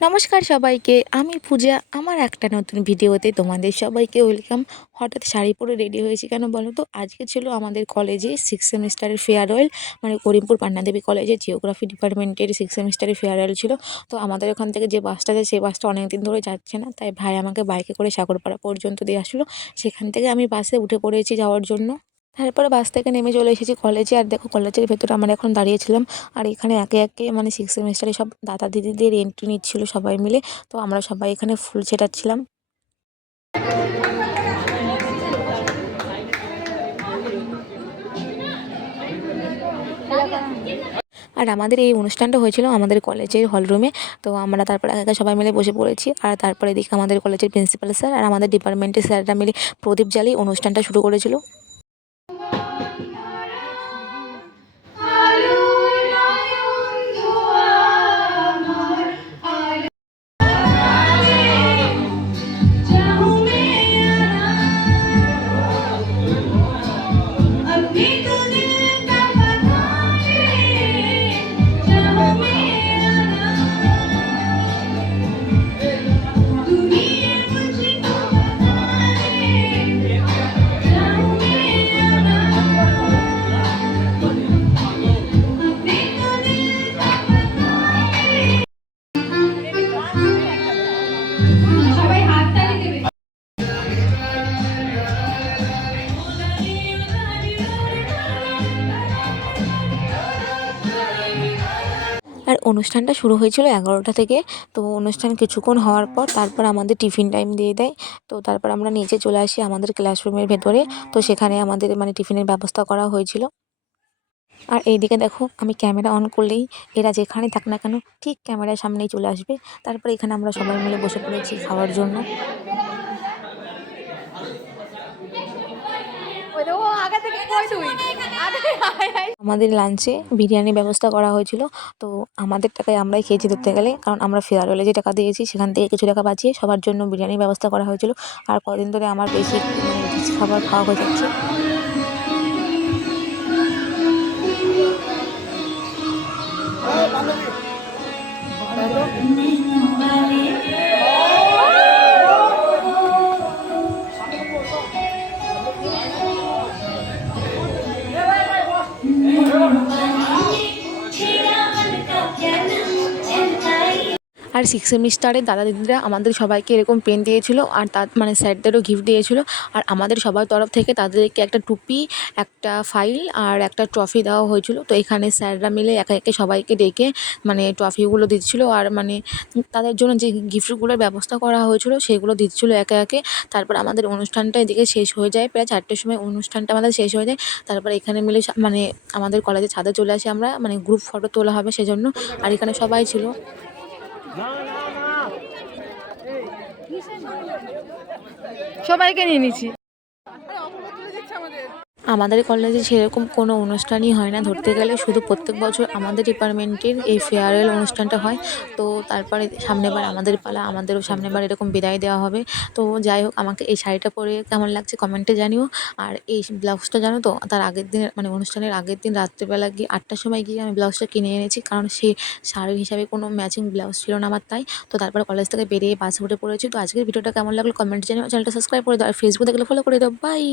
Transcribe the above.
নমস্কার সবাইকে, আমি পূজা। আমার একটা নতুন ভিডিওতে তোমাদের সবাইকে ওয়েলকাম। হঠাৎ শাড়ি পরে রেডি হয়েছি কেন বলো তো? আজকে ছিল আমাদের কলেজে সিক্স সেমিস্টারের ফেয়ারওয়েল মানে করিমপুর পান্নাদেবী কলেজে জিওগ্রাফি ডিপার্টমেন্টের সিক্স সেমিস্টারের ফেয়ারওয়েল ছিল। তো আমাদের ওখান থেকে যে বাসটা যায়, সেই বাসটা অনেক দিন ধরে যাচ্ছে না। তাই ভাই আমাকে বাইকে করে সাগরপাড়া পর্যন্ত দিয়ে আসলো। সেখান থেকে আমি বাসে উঠে পড়েছি যাওয়ার জন্য। তারপরে বাস থেকে নেমে চলে এসেছি কলেজে আর দেখো কলেজের ভেতরে আমরা এখন দাঁড়িয়েছিলাম। আর এখানে একে একে মানে সিক্স সেমিস্টারে সব দাদা দিদিদের এন্ট্রি নিচ্ছিল সবাই মিলে। তো আমরা সবাই এখানে ফুল ছেটাচ্ছিলাম। আর আমাদের এই অনুষ্ঠানটা হয়েছিল আমাদের কলেজের হলরুমে তো আমরা তারপরে একা সবাই মিলে বসে পড়েছি। আর তারপরে এদিকে আমাদের কলেজের প্রিন্সিপাল স্যার আর আমাদের ডিপার্টমেন্টের স্যাররা মিলে প্রদীপ জ্বালিয়ে অনুষ্ঠানটা শুরু করেছিল। আর অনুষ্ঠানটা শুরু হয়েছিল এগারোটা থেকে। তো অনুষ্ঠান কিছুক্ষণ হওয়ার পর তারপর আমাদের টিফিন টাইম দিয়ে দেয়। তো তারপর আমরা নিচে চলে আসি আমাদের ক্লাসরুমের ভেতরে। তো সেখানে আমাদের মানে টিফিনের ব্যবস্থা করা হয়েছিল। আর এইদিকে দেখো, আমি ক্যামেরা অন করলেই এরা যেখানে থাক না কেন ঠিক ক্যামেরার সামনেই চলে আসবে। তারপর এখানে আমরা সবাই মিলে বসে পড়েছি খাওয়ার জন্য। আমাদের লাঞ্চে বিরিয়ানির ব্যবস্থা করা হয়েছিল। তো আমাদের টাকায় আমরাই খেয়েছি ধরতে গেলে। কারণ আমরা ফেয়ারওয়েলে যে টাকা দিয়েছি, সেখান থেকে কিছু টাকা বাঁচিয়ে সবার জন্য বিরিয়ানির ব্যবস্থা করা হয়েছিল। আর কদিন ধরে আমার বেশি মানে খাবার খাওয়া হয়ে যাচ্ছে। আর সিক্স সেমিস্টারে দাদা দিদিরা আমাদের সবাইকে এরকম পেন দিয়েছিল আর তার মানে স্যারদেরও গিফট দিয়েছিল। আর আমাদের সবার তরফ থেকে তাদেরকে একটা টুপি, একটা ফাইল আর একটা ট্রফি দেওয়া হয়েছিল। তো এখানে স্যাররা মিলে একে একে সবাইকে ডেকে মানে ট্রফিগুলো দিচ্ছিল আর মানে তাদের জন্য যে গিফটগুলোর ব্যবস্থা করা হয়েছিল সেগুলো দিচ্ছিল একে একে। তারপর আমাদের অনুষ্ঠানটা এদিকে শেষ হয়ে যায়, প্রায় চারটের সময় অনুষ্ঠানটা আমাদের শেষ হয়ে যায়। তারপর এখানে মিলে মানে আমাদের কলেজে ছাদে চলে আসি আমরা মানে গ্রুপ ফটো তোলা হবে সেজন্য। আর এখানে সবাই ছিল। সবাইকে নিয়ে নিচ্ছি। আমাদের কলেজে সেরকম কোনো অনুষ্ঠানই হয় না। ধরতে গেলে শুধু প্রত্যেক বছর আমাদের ডিপার্টমেন্টের এই ফেয়ারওয়েল অনুষ্ঠানটা হয়। তো তারপরে সামনেবার আমাদের পালা, আমাদেরও সামনেবার এরকম বিদায় দেওয়া হবে। তো যাই হোক, আমাকে এই শাড়িটা পরে কেমন লাগছে কমেন্টে জানিও। আর এই ব্লাউজটা জানো তো, তার আগের দিন মানে অনুষ্ঠানের আগের দিন রাত্রিবেলা গিয়ে আটটার সময় গিয়ে আমি ব্লাউজটা কিনে এনেছি। কারণ সে শাড়ির হিসাবে কোনো ম্যাচিং ব্লাউজ ছিল না আমার তাই। তো তারপরে কলেজ থেকে বেরিয়ে বাসে উঠে পড়েছি। তো আজকের ভিডিওটা কেমন লাগল কমেন্ট জানিও। চ্যানেলটা সাবস্ক্রাইব করে দাও। আর ফেসবুক দেখলে ফলো করে দাও। বাই